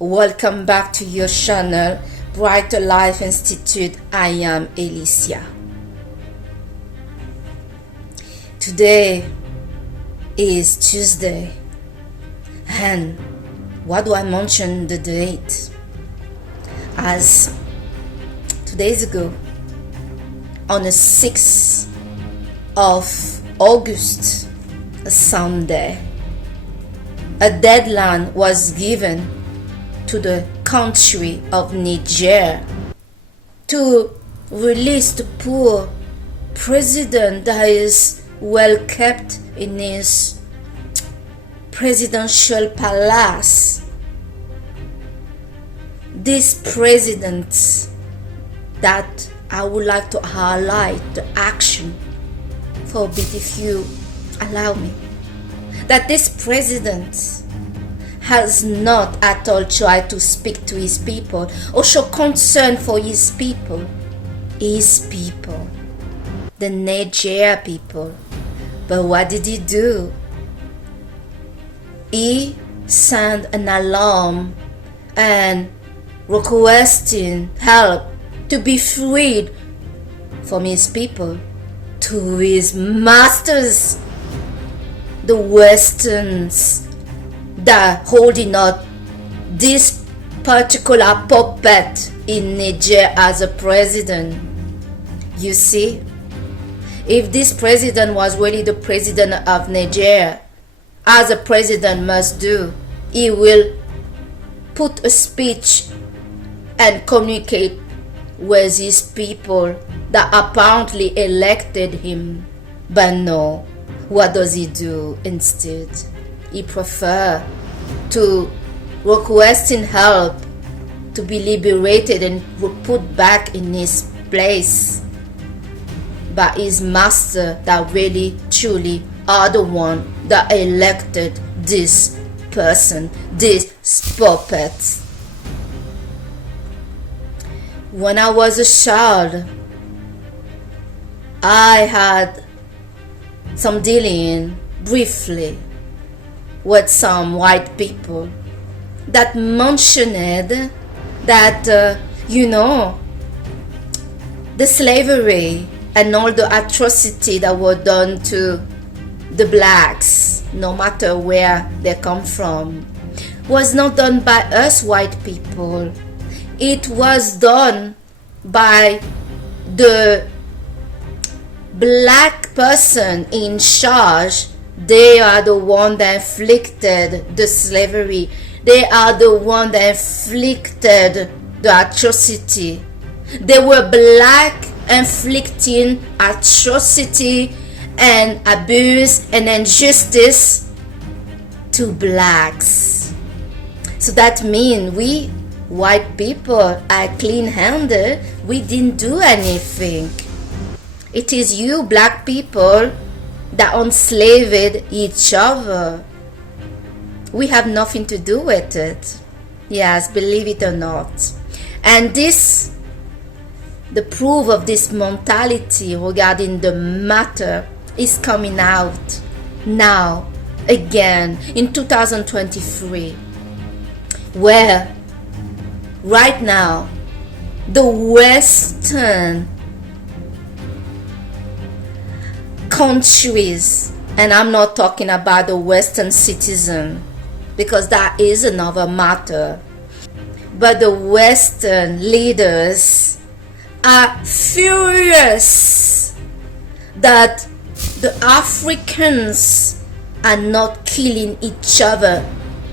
Welcome back to your channel, Brighter Life Institute. I am Alicia. Today is Tuesday, and why do I mention the date? As 2 days ago, on the 6th of August, a Sunday, a deadline was given to the country of Niger to release the poor president that is well kept in his presidential palace. This president that I would like to highlight the action for a bit, if you allow me, that this president has not at all tried to speak to his people or show concern for his people, the Niger people. But what did he do? He sent an alarm and requesting help to be freed from his people to his masters, the Westerns, that holding up this particular puppet in Niger as a president. You see, if this president was really the president of Niger, as a president must do, he will put a speech and communicate with his people that apparently elected him. But no, what does he do instead? He prefers to requesting help to be liberated and put back in his place by his master that really truly are the one that elected this person, this puppet. When I was a child, I had some dealing briefly with some white people that mentioned that, the slavery and all the atrocity that were done to the blacks, no matter where they come from, was not done by us white people. It was done by the black person in charge. They are the one that inflicted the slavery. They are the one that inflicted the atrocity. They were black inflicting atrocity and abuse and injustice to blacks. So that means we white people are clean-handed. We didn't do anything. It is you black people that enslaved each other. We have nothing to do with it. Yes, believe it or not. And this, the proof of this mentality regarding the matter is coming out now again in 2023, where right now the Western countries, and I'm not talking about the Western citizen because that is another matter, but the Western leaders are furious that the Africans are not killing each other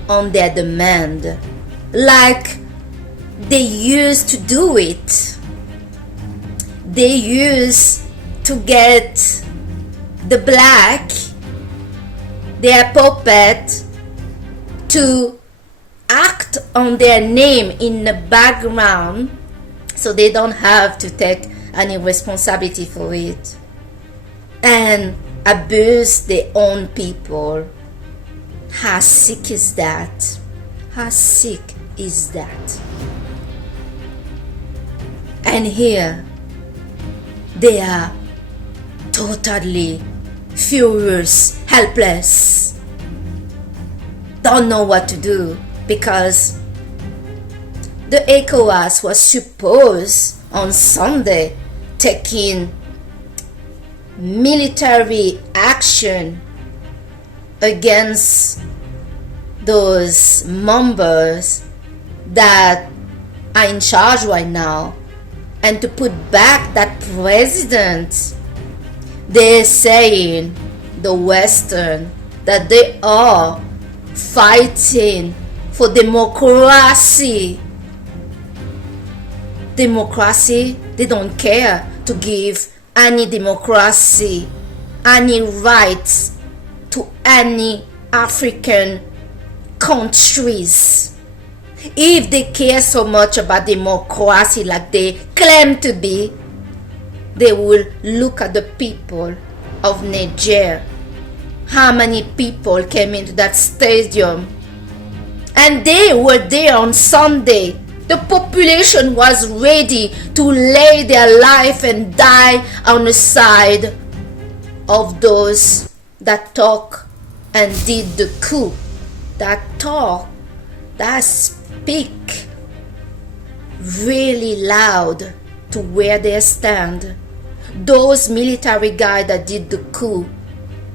on their demand like they used to do it. They used to get the black, their puppet, to act on their name in the background so they don't have to take any responsibility for it and abuse their own people. How sick is that? How sick is that? And here they are totally furious, helpless, don't know what to do because the ECOWAS was supposed on Sunday taking military action against those members that are in charge right now and to put back that president. They're saying, the Western, that they are fighting for democracy. Democracy, they don't care to give any democracy, any rights to any African countries. If they care so much about democracy like they claim to be, they will look at the people of Niger. How many people came into that stadium? And they were there on Sunday. The population was ready to lay their life and die on the side of those that talk and did the coup. That talk, that speak really loud to where they stand. Those military guys that did the coup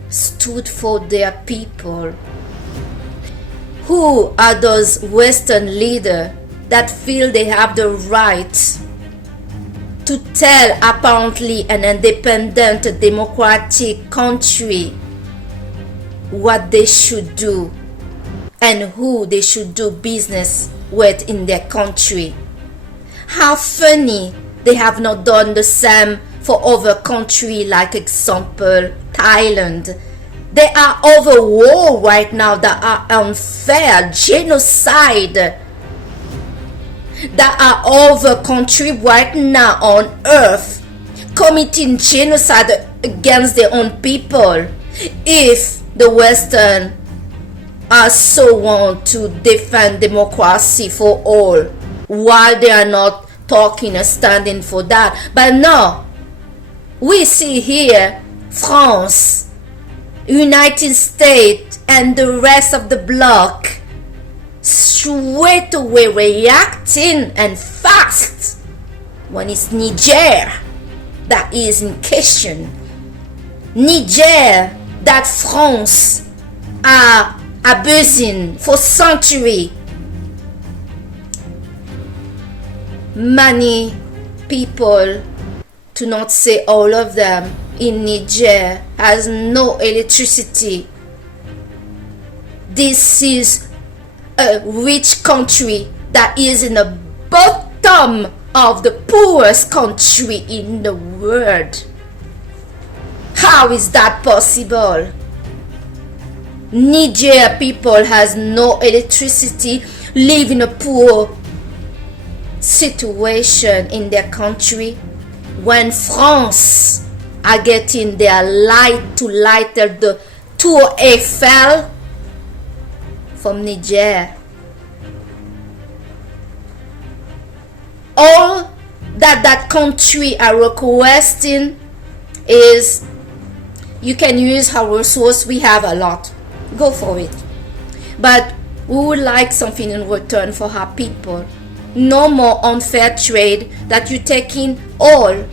stood for their people. Who are those Western leaders that feel they have the right to tell apparently an independent democratic country what they should do and who they should do business with in their country? How funny they have not done the same for other countries, like example Thailand. There are other wars right now that are unfair, genocide. There are other countries right now on earth committing genocide against their own people. If the Western are so want to defend democracy for all, why they are not talking and standing for that? But no, we see here France, United States, and the rest of the bloc straight away reacting and fast when it's Niger that is in question. Niger that France are abusing for centuries. Many people, to not say all of them, in Niger has no electricity. This is a rich country that is in the bottom of the poorest country in the world. How is that possible? Niger people has no electricity, live in a poor situation in their country, when France are getting their light to light the Tour Eiffel from Niger. All that country are requesting is, you can use our resource, we have a lot, go for it, but we would like something in return for our people. No more unfair trade, that you taking all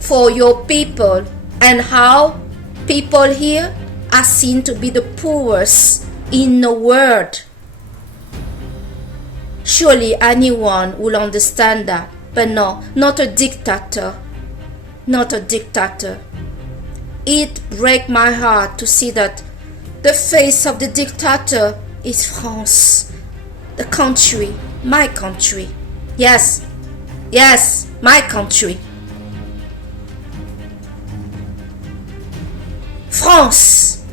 for your people, and how people here are seen to be the poorest in the world. Surely anyone will understand that, but no, not a dictator, not a dictator. It breaks my heart to see that the face of the dictator is France, the country, my country. Yes, yes, my country. France,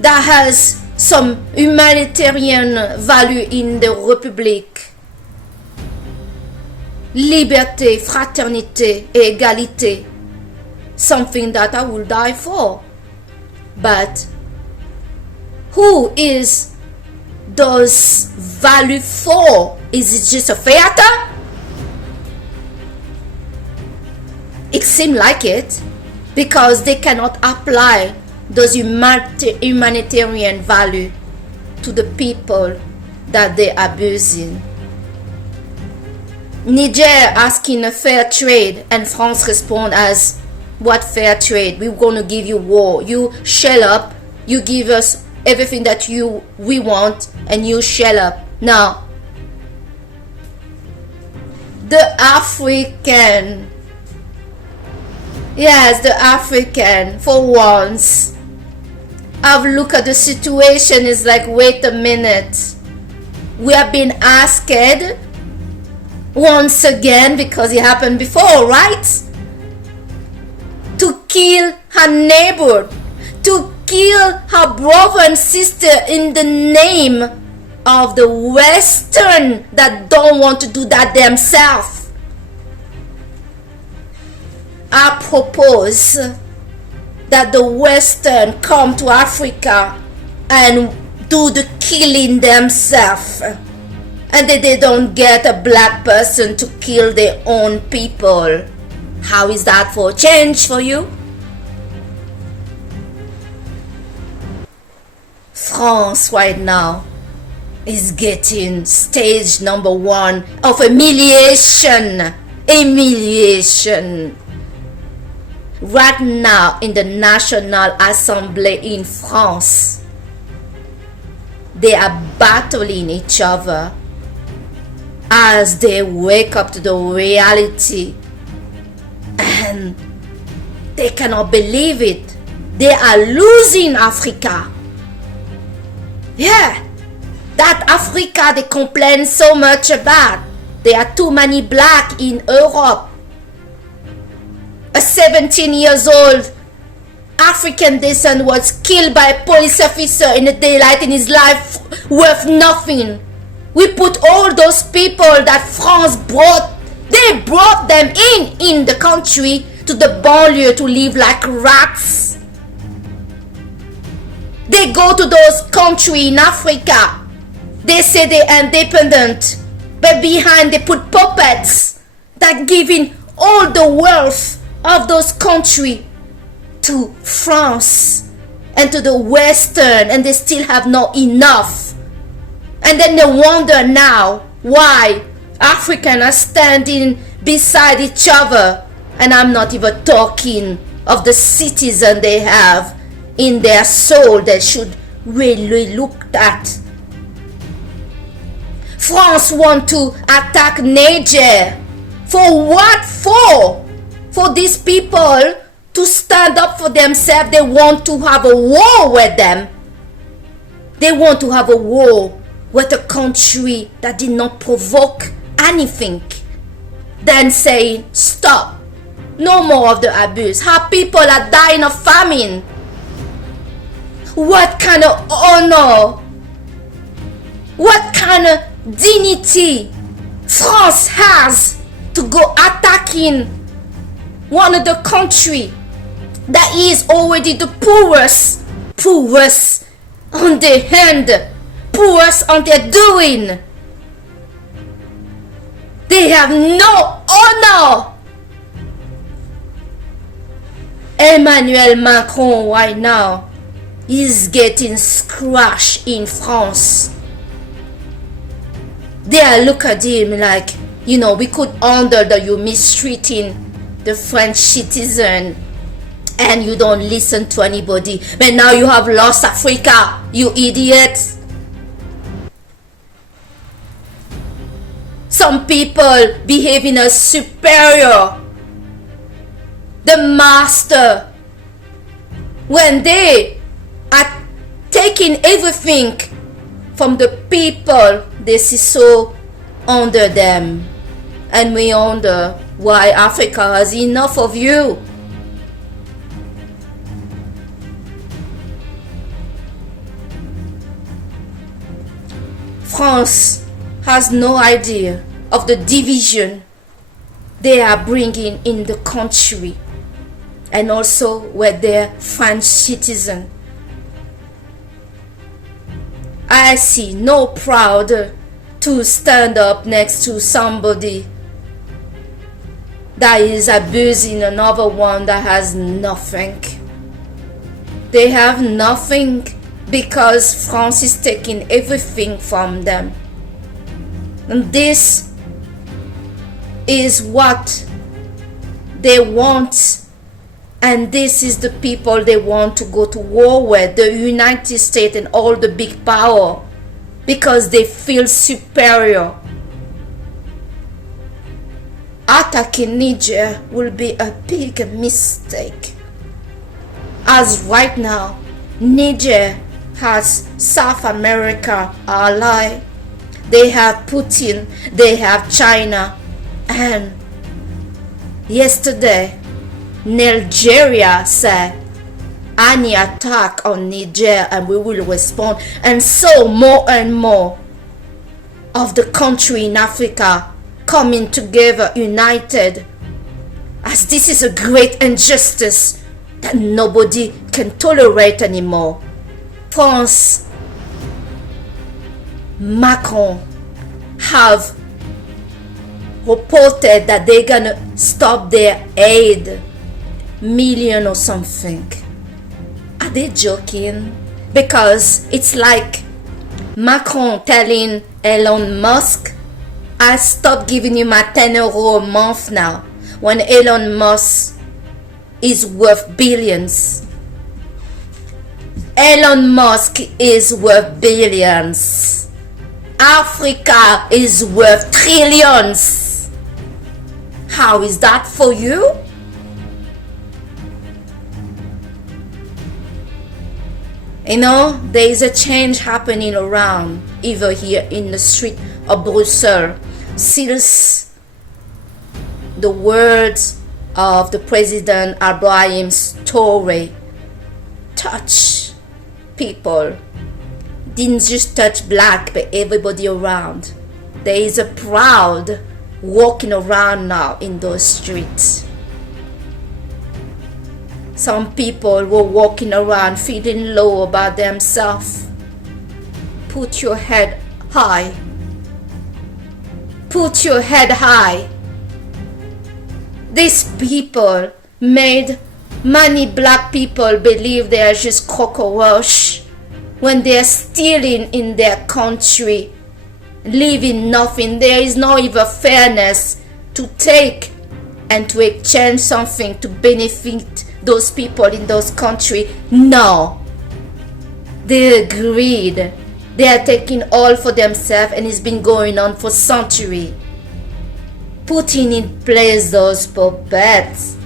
that has some humanitarian value in the Republic. Liberté, fraternité, et égalité. Something that I will die for. But who is those value for? Is it just a theater? It seems like it, because they cannot apply those humanitarian value to the people that they're abusing. Niger asking a fair trade, and France respond as, what fair trade? We're going to give you war. You shell up, you give us everything that we want, and you shell up. Now, the African, yes, the African, for once, I've looked at the situation, is like, wait a minute. We have been asked once again, because it happened before, right? To kill her neighbor, to kill her brother and sister in the name of the Western that don't want to do that themselves. I propose that the Western come to Africa and do the killing themselves, and that they don't get a black person to kill their own people. How is that for a change for you? France right now is getting stage number 1 of humiliation. Right now in the National Assembly in France, they are battling each other as they wake up to the reality, and they cannot believe it. They are losing Africa. Yeah, that Africa they complain so much about. There are too many black in Europe. A 17-year-old African descent was killed by a police officer in the daylight in his life worth nothing. We put all those people that France brought, they brought them in the country to the banlieue to live like rats. They go to those countries in Africa. They say they are independent, but behind they put puppets that giving all the wealth of those countries to France and to the Western, and they still have not enough. And then they wonder now why Africans are standing beside each other, and I'm not even talking of the citizen they have in their soul they should really look at. France want to attack Niger. For what for? For these people to stand up for themselves. They want to have a war with them. They want to have a war with a country that did not provoke anything. Then saying, stop. No more of the abuse. How people are dying of famine. What kind of honor? What kind of dignity France has to go attacking one of the country that is already the poorest on their hand, poorest on their doing. They have no honor. Emmanuel Macron right now is getting scratched in France. They look at him like, we could under that you mistreating the French citizen and you don't listen to anybody. But now you have lost Africa, you idiots. Some people behaving as superior, the master, when they are taking everything from the people they see so under them. And we wonder why Africa has enough of you. France has no idea of the division they are bringing in the country, and also with their French citizen. I see no proud to stand up next to somebody that is abusing another one that has nothing. They have nothing because France is taking everything from them. And this is what they want, and this is the people they want to go to war with, the United States and all the big power, because they feel superior. Attacking Niger will be a big mistake, as right now Niger has South America ally. They have Putin, they have China, and yesterday Nigeria said any attack on Niger and we will respond. And so more and more of the country in Africa coming together united, as this is a great injustice that nobody can tolerate anymore. France, Macron have reported that they're gonna stop their aid million or something. Are they joking? Because it's like Macron telling Elon Musk, I stopped giving you my 10 euro a month now, when Elon Musk is worth billions. Elon Musk is worth billions. Africa is worth trillions. How is that for you? You know, there is a change happening around, either here in the street of Brussels, since the words of the President Ibrahim's story touch people. Didn't just touch black, but everybody around. There is a proud walking around now in those streets. Some people were walking around feeling low about themselves. Put your head high. Put your head high. These people made many black people believe they are just cockroach when they are stealing in their country, leaving nothing. There is no even fairness to take and to exchange something to benefit those people in those countries. No, they agreed. They are taking all for themselves, and it's been going on for centuries. Putting in place those puppets.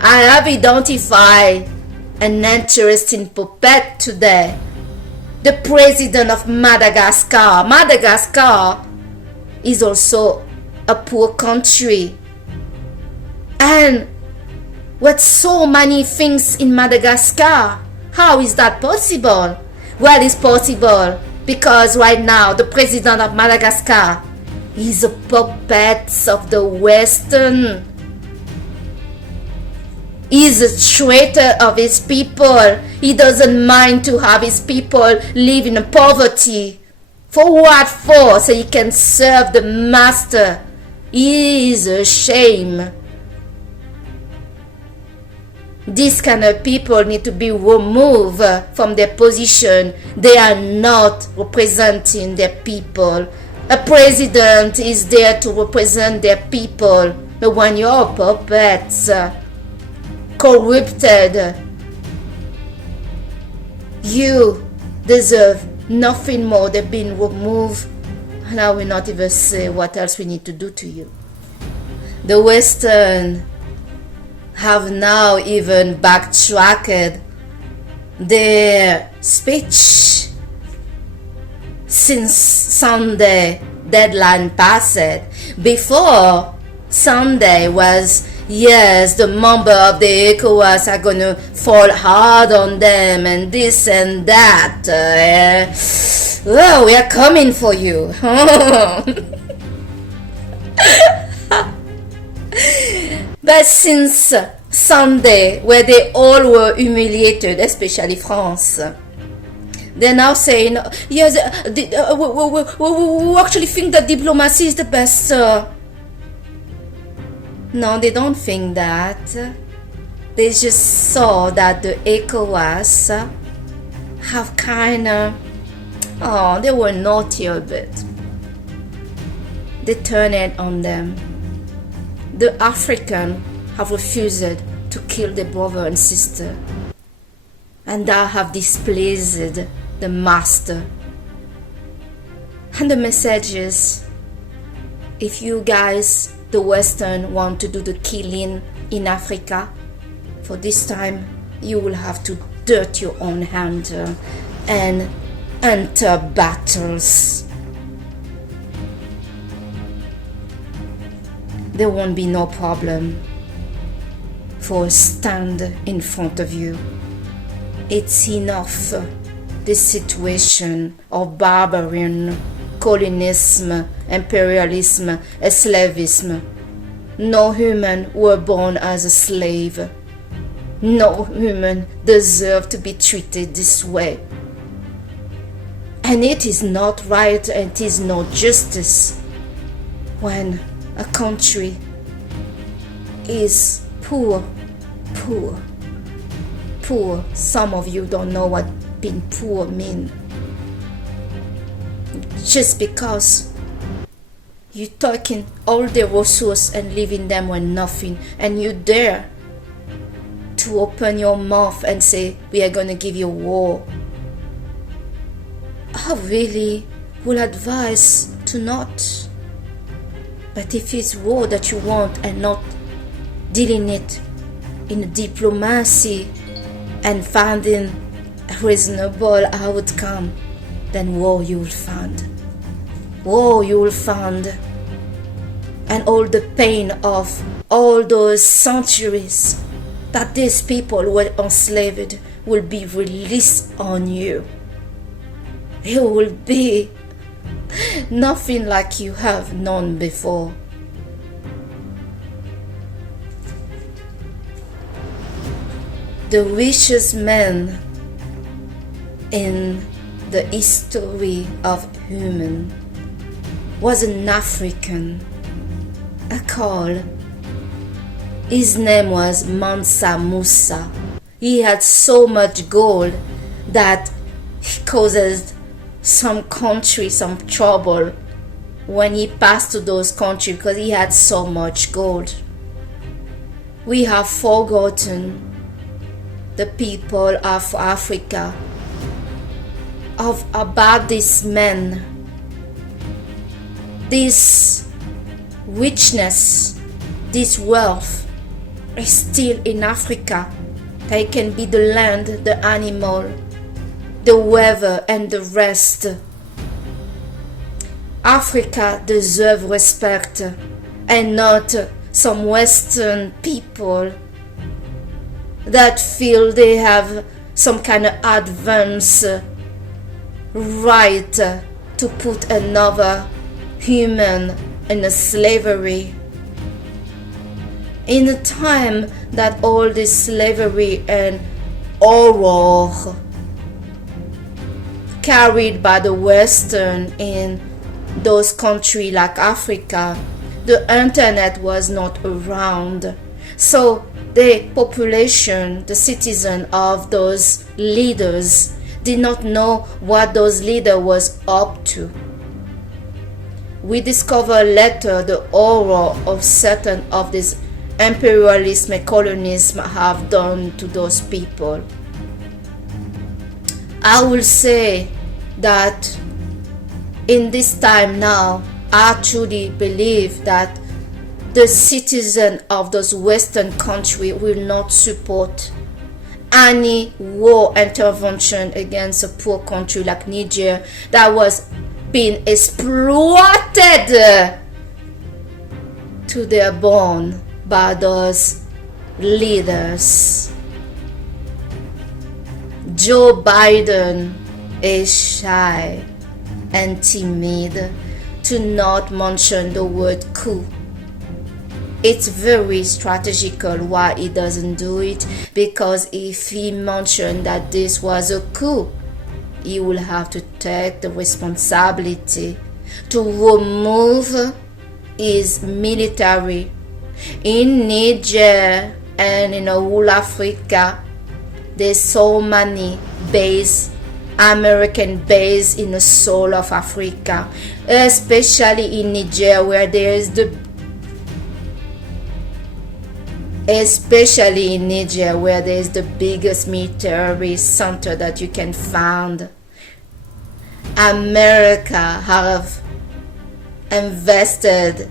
I have identified an interesting puppet today. The president of Madagascar. Madagascar is also a poor country. And with so many things in Madagascar, how is that possible? Well, it's possible because right now the president of Madagascar is a puppet of the Western. He's a traitor of his people. He doesn't mind to have his people live in poverty. For what for? So he can serve the master. He is a shame. These kind of people need to be removed from their position. They are not representing their people. A president is there to represent their people. But when you're puppets, corrupted, you deserve nothing more than being removed. And I will not even say what else we need to do to you. The Western have now even backtracked their speech since Sunday deadline passed. Before Sunday was, yes, the member of the ECOWAS are going to fall hard on them and this and that. Well, we are coming for you. But since Sunday, where they all were humiliated, especially France, they're now saying, yes, we actually think that diplomacy is the best. No, they don't think that. They just saw that the ECOWAS have they were naughty a bit. They turned it on them. The African have refused to kill their brother and sister, and that have displeased the master. And the message is, if you guys, the Western, want to do the killing in Africa, for this time you will have to dirt your own hand and enter battles. There won't be no problem for a stand in front of you. It's enough, this situation of barbarian, colonialism, imperialism, esclavism. No human were born as a slave. No human deserve to be treated this way. And it is not right, and it is not justice when a country is poor. Some of you don't know what being poor means. Just because you taking all the resources and leaving them with nothing, and you dare to open your mouth and say, we are going to give you war. I really will advise to not. But if it's war that you want and not dealing it in diplomacy and finding a reasonable outcome, then war you will find. War you will find. And all the pain of all those centuries that these people were enslaved will be released on you. It will be nothing like you have known before. The richest man in the history of human was an African, a call. His name was Mansa Musa. He had so much gold that he caused some country some trouble when he passed to those countries because he had so much gold. We have forgotten the people of Africa about this man, this richness, this wealth is still in Africa. They can be the land, the animal, the weather, and the rest. Africa deserves respect, and not some Western people that feel they have some kind of advance right to put another human in a slavery. In a time that all this slavery and horror carried by the Western in those countries like Africa, the internet was not around. So the population, the citizen of those leaders did not know what those leaders was up to. We discover later the horror of certain of this imperialism and colonialism have done to those people. I will say that in this time now, I truly believe that the citizens of those Western countries will not support any war intervention against a poor country like Niger that was being exploited to their bone by those leaders. Joe Biden is shy and timid to not mention the word coup. It's very strategical why he doesn't do it, because if he mentioned that this was a coup, he will have to take the responsibility to remove his military in Niger and in all Africa. There's so many bases American base in the soul of Africa, especially in Niger, where there is the biggest military center that you can find. America have invested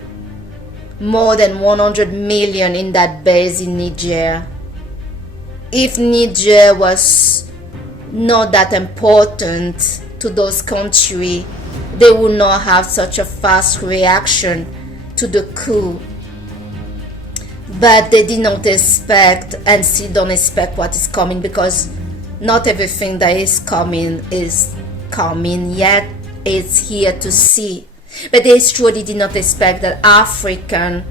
more than 100 million in that base in Niger. If Niger was not that important to those countries, they would not have such a fast reaction to the coup. But they did not expect and still don't expect what is coming, because not everything that is coming yet. It's here to see. But they truly did not expect that Africans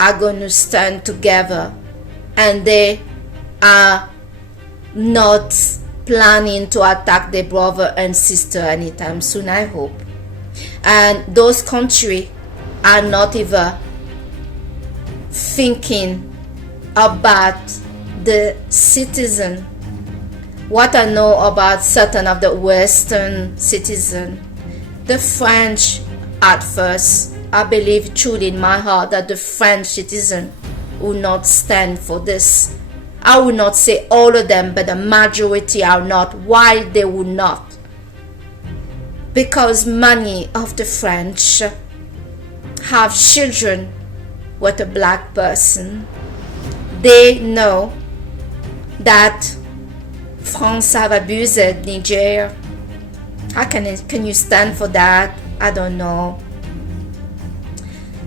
are going to stand together, and they are not planning to attack their brother and sister anytime soon, I hope. And those countries are not even thinking about the citizen. What I know about certain of the Western citizens, the French, at first, I believe truly in my heart that the French citizen will not stand for this. I will not say all of them, but the majority are not. Why they will not? Because many of the French have children with a black person. They know that France have abused Niger. How can you stand for that? I don't know.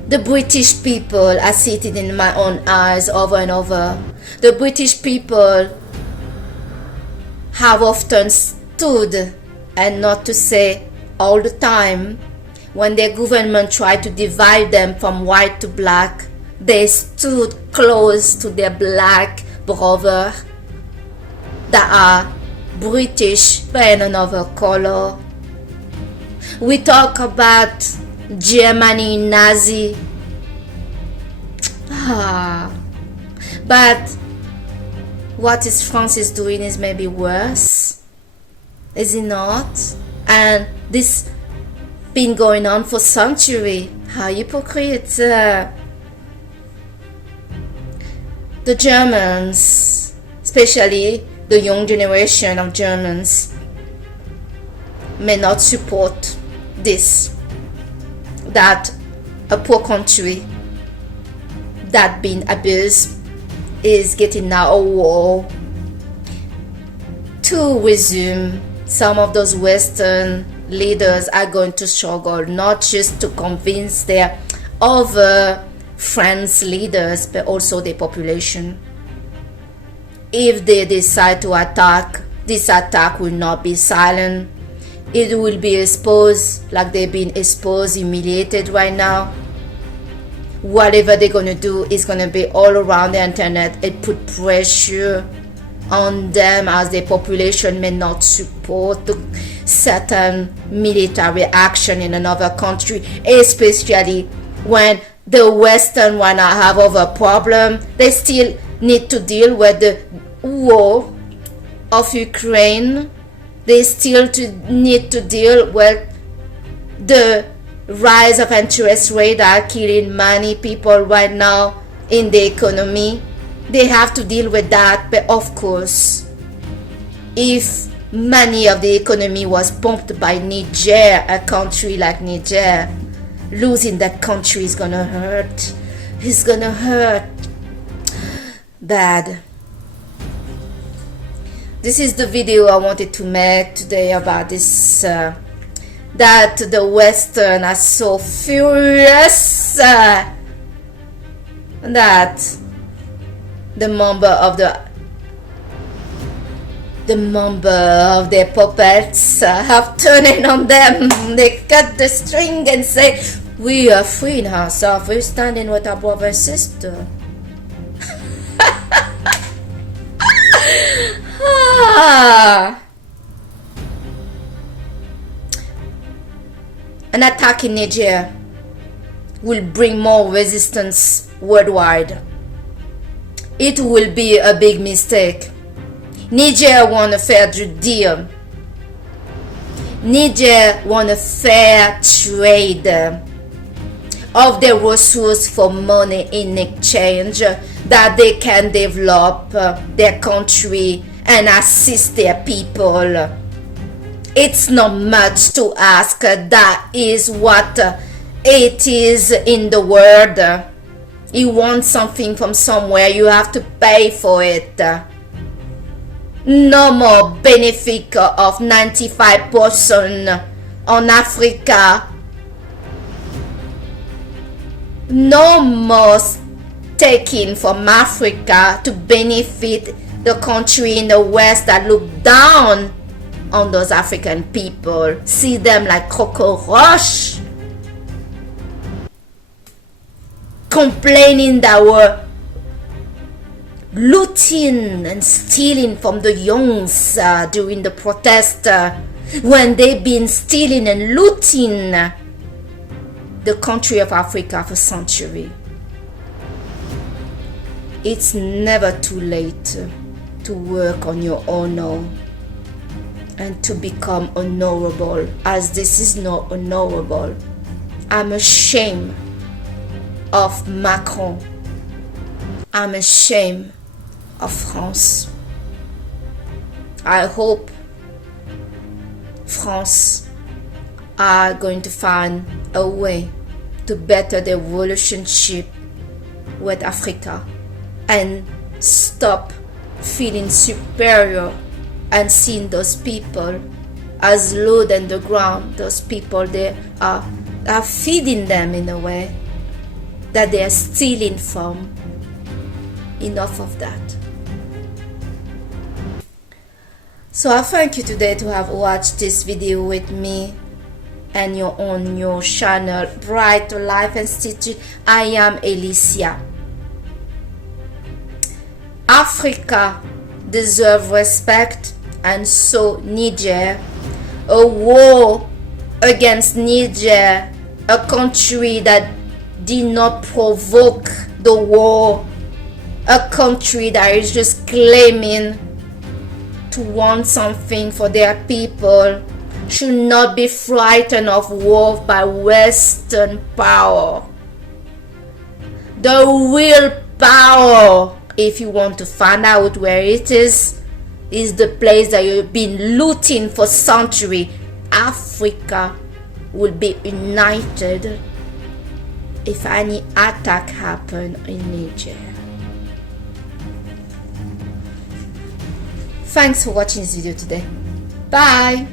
The British people, I see it in my own eyes over and over. The British people have often stood, and not to say all the time, when their government tried to divide them from white to black, they stood close to their black brother that are British but in another color. We talk about Germany, Nazi. But what is France is doing is maybe worse, is it not? And this been going on for centuries. How hypocrite. The Germans, especially the young generation of Germans, may not support this, that a poor country that been abused is getting now a war to resume. Some of those Western leaders are going to struggle, not just to convince their other French leaders, but also the population. If they decide to attack, this attack will not be silent. It will be exposed like they've been exposed, humiliated right now. Whatever they're going to do is going to be all around the internet. It put pressure on them, as the population may not support the certain military action in another country, especially when the Western one have other problem. They still need to deal with the war of Ukraine. They still need to deal with the rise of interest rate that are killing many people right now in the economy. They have to deal with that. But of course, if money of the economy was pumped by Niger, a country like Niger, losing that country is gonna hurt. It's gonna hurt bad. This is the video I wanted to make today about this, that the Western are so furious that the member of their puppets have turned on them. They cut the string and say, we are freeing ourselves, we're standing with our brother and sister. An attack in Niger will bring more resistance worldwide. It will be a big mistake. Niger won a fair deal Niger want a fair trade of their resources for money in exchange, that they can develop their country and assist their people. It's not much to ask. That is what it is in the world. You want something from somewhere, you have to pay for it. No more benefit of 95% on Africa. No more taking from Africa to benefit the country in the West that look down on those African people, see them like cockroach, complaining that we're looting and stealing from the youngs during the protest, when they've been stealing and looting the country of Africa for centuries. It's never too late to work on your honor and to become honorable, as this is not honorable. I'm ashamed of Macron. I'm ashamed of France. I hope France are going to find a way to better their relationship with Africa and stop feeling superior and seeing those people as low than the ground. Those people, they are feeding them in a way that they are stealing from. Enough of that. So I thank you today to have watched this video with me and you're on your channel Bright Life Institute. I am Alicia. Africa deserves respect, and so Niger. A war against Niger, a country that did not provoke the war, a country that is just claiming to want something for their people, should not be frightened of war by Western power. The real power, if you want to find out where it is the place that you've been looting for centuries. Africa will be united if any attack happen in Niger. Thanks for watching this video today. Bye.